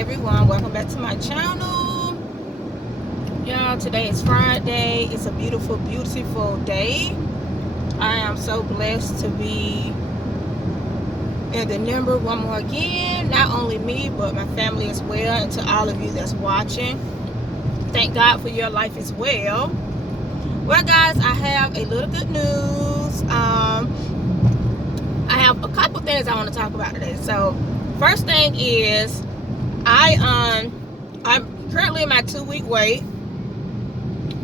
everyone, welcome back to my channel. Y'all, today is Friday. It's a beautiful day. I am so blessed to be in the number one more again. Not only me, but my family as well, and to all of you that's watching, thank God for your life as well. Well guys, I have a little good news. I have a couple things I want to talk about today. So first thing is, I'm currently in my 2-week wait.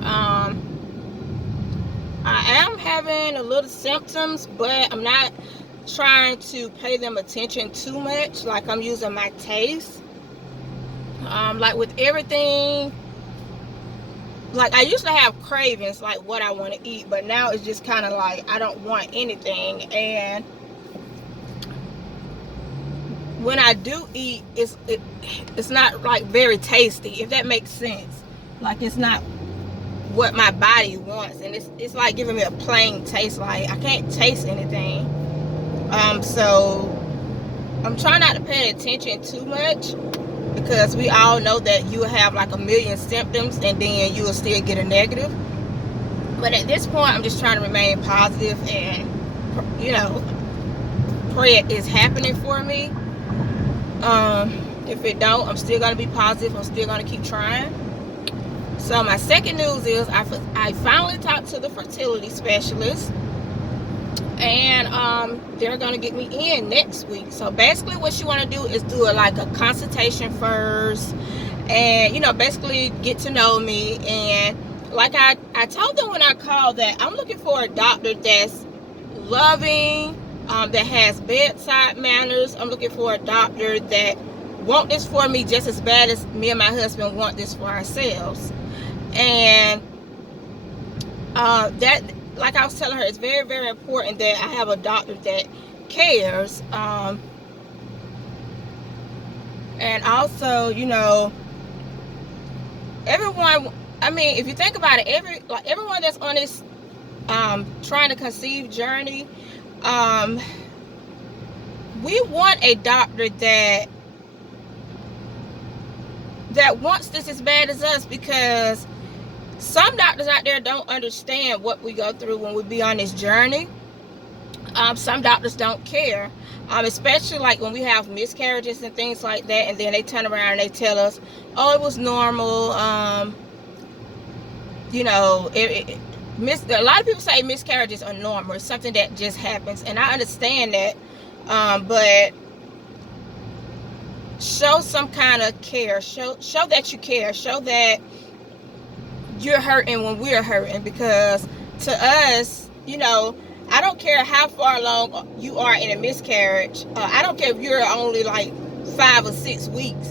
I am having a little symptoms, but I'm not trying to pay them attention too much. Like, I'm using my taste. Like with everything, like I used to have cravings, like what I want to eat, but now it's just kind of like I don't want anything. And when I do eat, it's not like very tasty, if that makes sense. Like, it's not what my body wants, and it's like giving me a plain taste. Like, I can't taste anything. So I'm trying not to pay attention too much, because we all know that you will have like a million symptoms and then you will still get a negative. But at this point, I'm just trying to remain positive and, you know, pray it is happening for me. If it don't, I'm still going to be positive. I'm still going to keep trying. So my second news is I finally talked to the fertility specialist, and they're going to get me in next week. So basically what you want to do is do like a consultation first, and, you know, basically get to know me. And like I told them when I called, that I'm looking for a doctor that's loving, that has bedside manners. I'm looking for a doctor that want this for me just as bad as me and my husband want this for ourselves. And that, like I was telling her, it's very, very important that I have a doctor that cares. And also, you know, everyone, I mean, if you think about it, everyone that's on this trying to conceive journey, we want a doctor that wants this as bad as us, because some doctors out there don't understand what we go through when we be on this journey. Some doctors don't care, especially like when we have miscarriages and things like that, and then they turn around and they tell us, oh, it was normal. You know, a lot of people say miscarriages are normal. It's something that just happens, and I understand that, but show some kind of care. Show that you care. Show that you're hurting when we're hurting, because to us, you know, I don't care how far along you are in a miscarriage. I don't care if you're only like 5 or 6 weeks.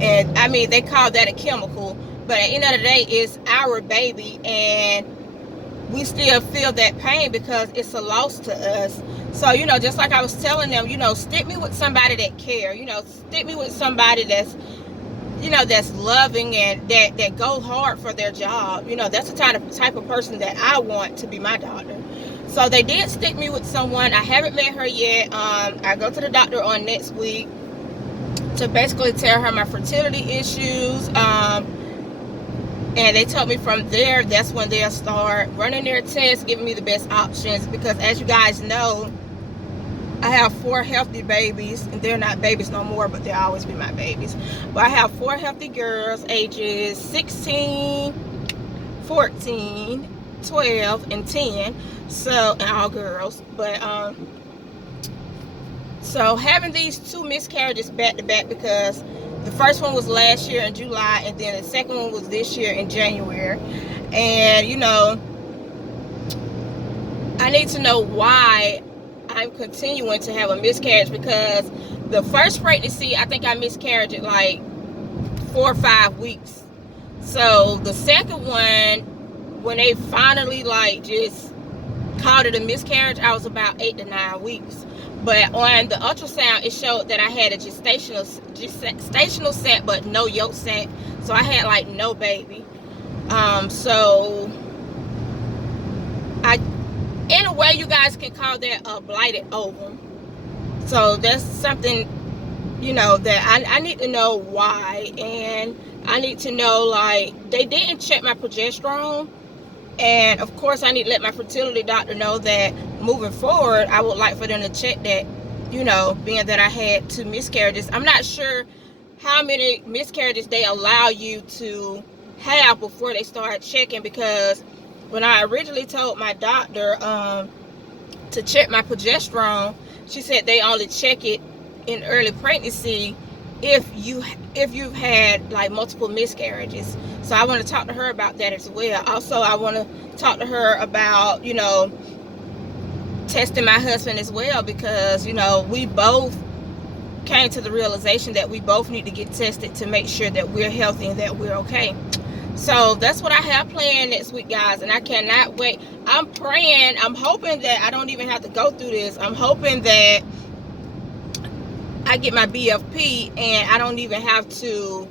And I mean, they call that a chemical, but at the end of the day, it's our baby, and we still feel that pain because it's a loss to us. So, you know, just like I was telling them, you know, stick me with somebody that care. You know, stick me with somebody that's, you know, that's loving and that go hard for their job. You know, that's the type of person that I want to be my doctor. So they did stick me with someone. I haven't met her yet. I go to the doctor on next week to basically tell her my fertility issues. And they told me from there, that's when they'll start running their tests, giving me the best options. Because as you guys know, I have 4 healthy babies, and they're not babies no more, but they'll always be my babies. But I have 4 healthy girls, ages 16, 14, 12, and 10. So, and all girls. But so having these 2 miscarriages back to back, because the first one was last year in July, and then the second one was this year in January. And, you know, I need to know why I'm continuing to have a miscarriage, because the first pregnancy, I think I miscarried at like 4 or 5 weeks. So the second one, when they finally like just called it a miscarriage, I was about 8 to 9 weeks. But on the ultrasound, it showed that I had a gestational sac, but no yolk sac. So I had like no baby. So in a way, you guys can call that a blighted ovum. So that's something you know, that I need to know why, and I need to know, like, they didn't check my progesterone. And of course, I need to let my fertility doctor know that moving forward, I would like for them to check that, you know, being that I had 2 miscarriages. I'm not sure how many miscarriages they allow you to have before they start checking, because when I originally told my doctor to check my progesterone, she said they only check it in early pregnancy if you've had like multiple miscarriages. So I want to talk to her about that as well. Also, I want to talk to her about, you know, testing my husband as well, because, you know, we both came to the realization that we both need to get tested to make sure that we're healthy and that we're okay. So that's what I have planned next week, guys, and I cannot wait. I'm praying, I'm hoping that I don't even have to go through this. I'm hoping that I get my BFP and I don't even have to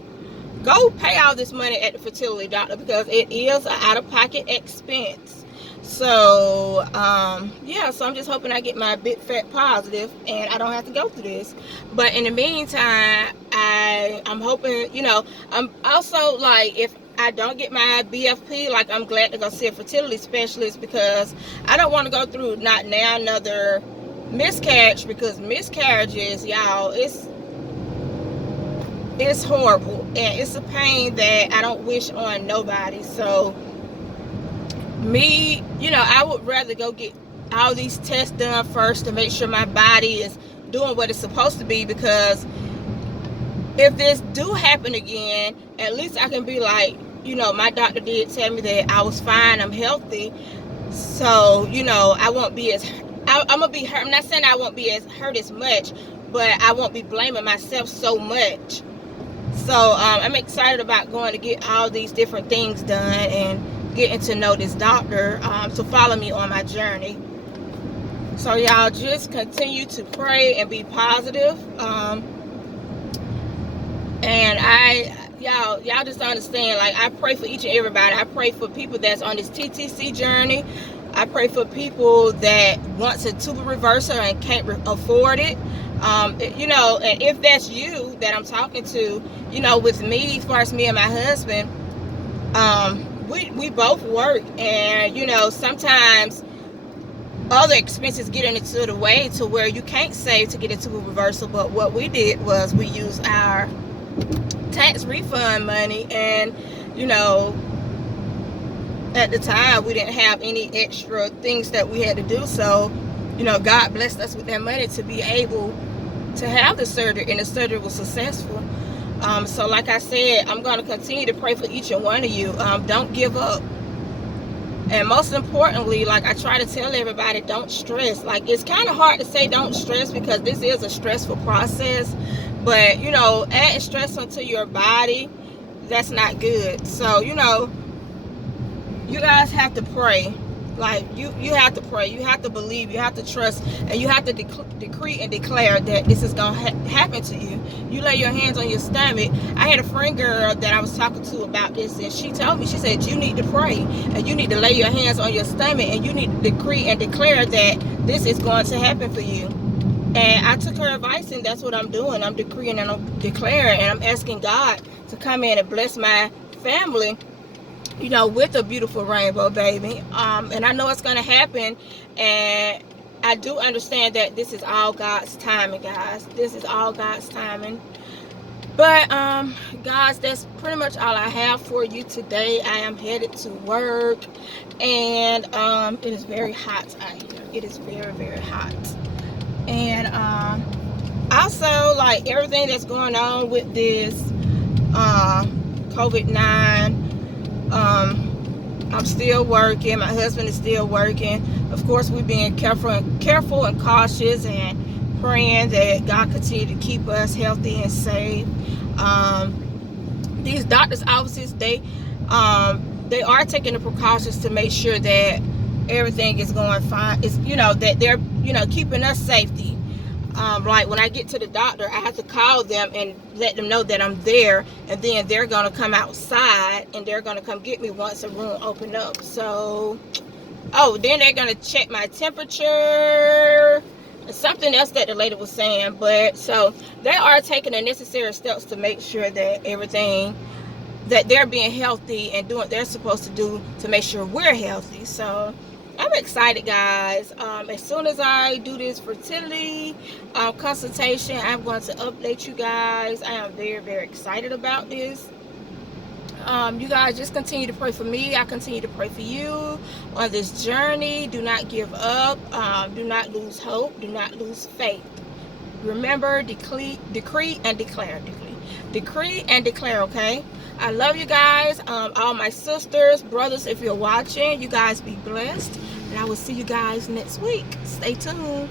go pay all this money at the fertility doctor, because it is an out-of-pocket expense. So yeah, so I'm just hoping I get my big fat positive and I don't have to go through this. But in the meantime, I'm hoping, you know, I'm also, like, if I don't get my BFP, like, I'm glad to go see a fertility specialist, because I don't want to go through not now another miscarriage, because miscarriages, y'all, it's horrible and it's a pain that I don't wish on nobody. So me, you know, I would rather go get all these tests done first to make sure my body is doing what it's supposed to be, because if this do happen again, at least I can be like, you know, my doctor did tell me that I was fine, I'm healthy. So, you know, I won't be as, I'm gonna be hurt. I'm not saying I won't be as hurt as much, but I won't be blaming myself so much. So I'm excited about going to get all these different things done and getting to know this doctor to follow me on my journey. So y'all just continue to pray and be positive. And y'all just understand, like, I pray for each and everybody. I pray for people that's on this TTC journey. I pray for people that wants a tubal reverser and can't afford it. You know, and if that's you that I'm talking to, you know, with me, as far as me and my husband, we both work, and, you know, sometimes other expenses get into the way to where you can't save to get a tubal reversal. But what we did was we used our tax refund money, and, you know, at the time we didn't have any extra things that we had to do. So, you know, God blessed us with that money to be able to have the surgery, and the surgery was successful. So like I said, I'm going to continue to pray for each and one of you. Don't give up. And most importantly, like I try to tell everybody, don't stress. Like, it's kind of hard to say don't stress, because this is a stressful process. But, you know, adding stress onto your body, that's not good. So, you know, you guys have to pray. Like, you have to pray, you have to believe, you have to trust, and you have to decree and declare that this is going to happen to you. You lay your hands on your stomach. I had a friend girl that I was talking to about this, and she told me, she said, you need to pray, and you need to lay your hands on your stomach, and you need to decree and declare that this is going to happen for you. And I took her advice, and that's what I'm doing. I'm decreeing and I'm declaring, and I'm asking God to come in and bless my family, you know, with a beautiful rainbow baby. And I know it's going to happen, and I do understand that this is all God's timing, guys. This is all God's timing. But guys, that's pretty much all I have for you today. I am headed to work, and it is very hot out here. It is very, very hot. And also, like, everything that's going on with this COVID-19, I'm still working. My husband is still working. Of course, we're being careful and cautious, and praying that God continue to keep us healthy and safe. These doctors' offices, they are taking the precautions to make sure that everything is going fine. It's, you know, that they're, you know, keeping us safety. Like, when I get to the doctor, I have to call them and let them know that I'm there, and then they're going to come outside and they're going to come get me once the room open up. So, oh, then they're going to check my temperature. something else that the lady was saying. But so they are taking the necessary steps to make sure that everything, that they're being healthy and doing what they're supposed to do to make sure we're healthy. So I'm excited, guys. As soon as I do this fertility consultation, I'm going to update you guys. I am very, very excited about this. You guys just continue to pray for me. I continue to pray for you on this journey. Do not give up. Do not lose hope. Do not lose faith. Remember, decree and declare. Decree and declare, okay? I love you guys. All my sisters, brothers, if you're watching, you guys be blessed. And I will see you guys next week. Stay tuned.